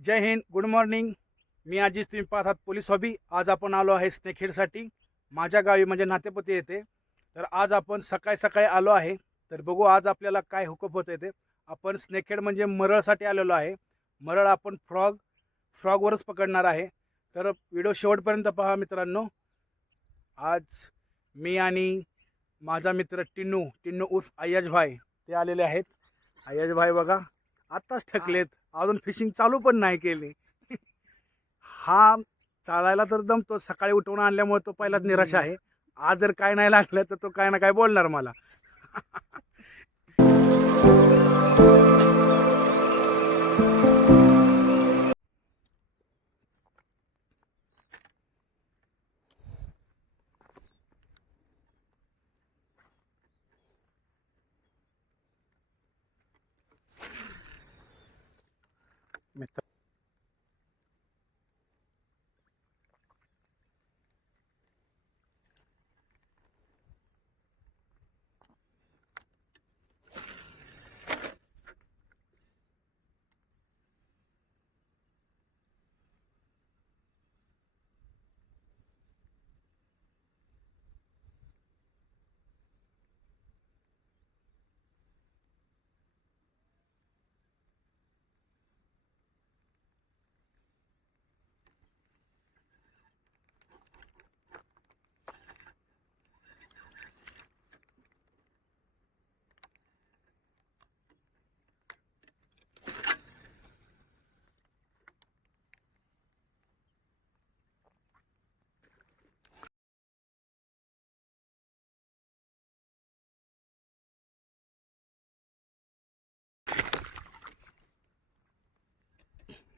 जय Hind, good morning. मी आजीच, तुम्ही पाहतात police hobby. आज आपण आलो आहे स्नेकहेडसाठी, माझ्या गावी म्हणजे नातेपती येते. तर आज आपण सकाळी सकाळी आलो आहे. तर बघू आज आपल्याला काय हुकूम होत ते. आपण स्नेकहेड म्हणजे मरळसाठी आलेलो आहे. मरळ आपण फ्रॉगवरच पकडणार आहे. तर व्हिडिओ शेवटपर्यंत पहा मित्रांनो. आज मी आणि माझा मित्र टिन्नू उर्फ अय्याज भाई ते आलेले आहेत. अय्याज भाई बघा आत्ताच थकलेत, अजून फिशिंग चालू पण नाही केली. हा चालायला तर दमतो, सकाळी उठवून आणल्यामुळे तो पहिलाच निराश आहे. आज जर काय नाही लागलं तर तो काय ना काय बोलणार मला. मित्र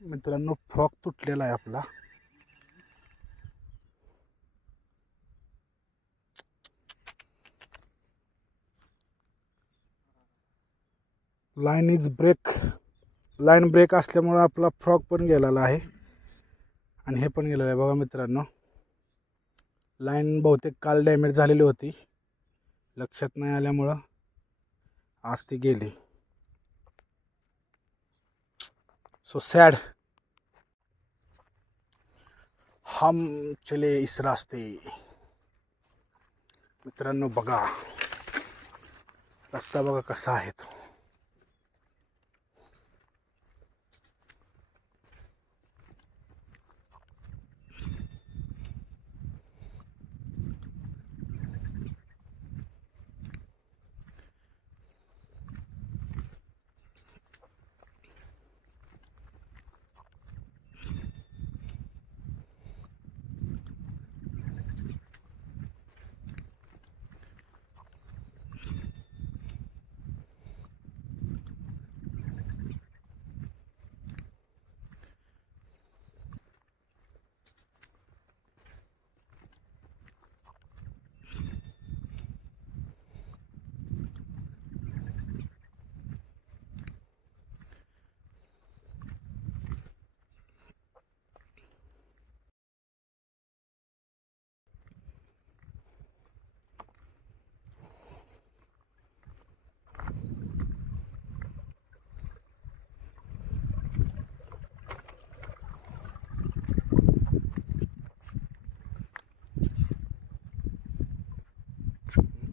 मित्रांनो, फ्रॉक तुटलेला आहे आपला. लाईन ब्रेक असल्यामुळे आपला फ्रॉक पण गेलेला आहे आणि हे पण गेलेलं आहे. बघा मित्रांनो, लाईन बहुतेक काल डॅमेज झालेली होती, लक्षात नाही आल्यामुळं आज ती गेली. So sad. हम चले इस रास्ते. मित्रांनो बघा रस्ता बघा कसा आहे तो.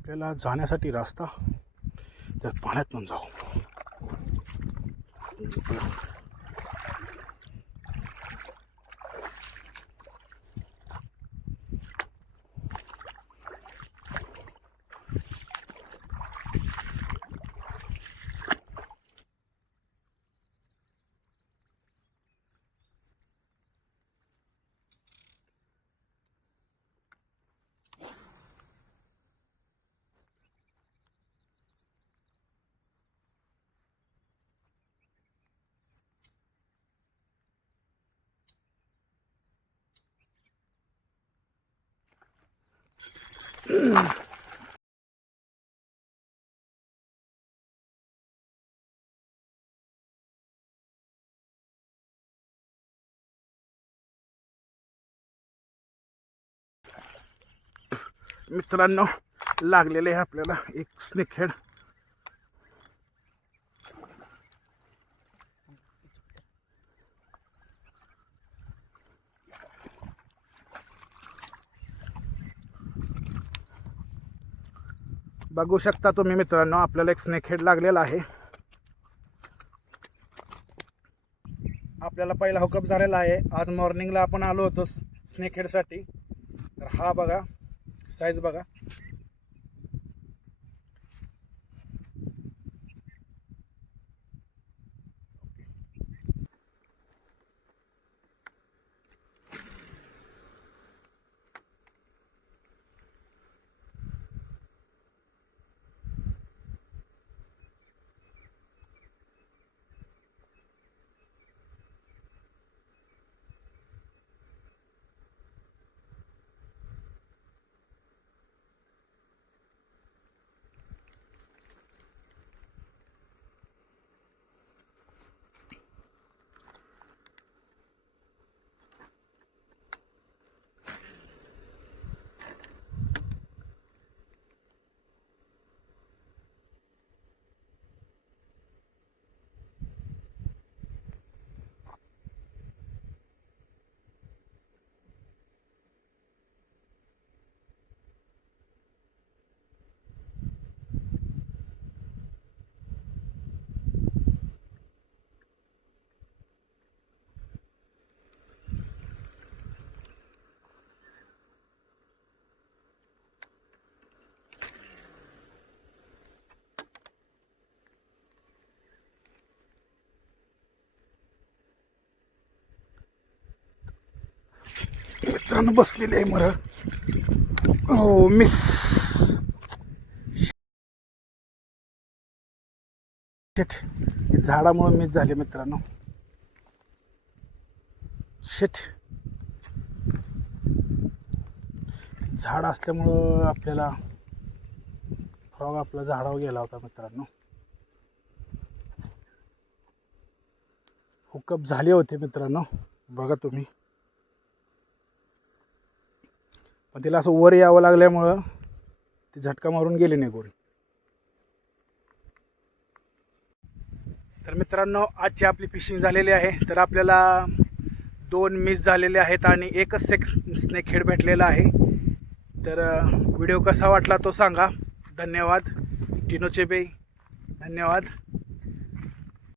आपल्याला जाण्यासाठी रस्ता तर पाण्यातून जाऊ. मित्रांनो लागलेले आहे आपल्याला एक स्नेकहेड. बघू शकता तुम्ही मित्रांनो, आपल्याला एक स्नेक हेड लागलेला आहे. आपल्याला पहिला हुकअप झालेला आहे. आज मॉर्निंगला आपण आलो होतो स्नेक हेडसाठी. तर हा बघा, साईज बघा. मित्रांनो बसलेले आहे मर. हो मिस. झाडामुळे मिस झाले मित्रांनो. शिट. झाड असल्यामुळं आपल्याला फ्रॉग आपला झाडावर गेला होता मित्रांनो. हुकअप झाले होते मित्रांनो, बघा तुम्ही. पण तिला असं वर यावं लागल्यामुळं ती झटका मारून गेली नाही गोरी. तर मित्रांनो आजची आपली फिशिंग झालेली आहे. तर आपल्याला 2 मिस झालेले आहेत आणि एकच स्नेक हेड भेटलेला आहे. तर व्हिडिओ कसा वाटला तो सांगा. धन्यवाद. टिनोचे बे धन्यवाद.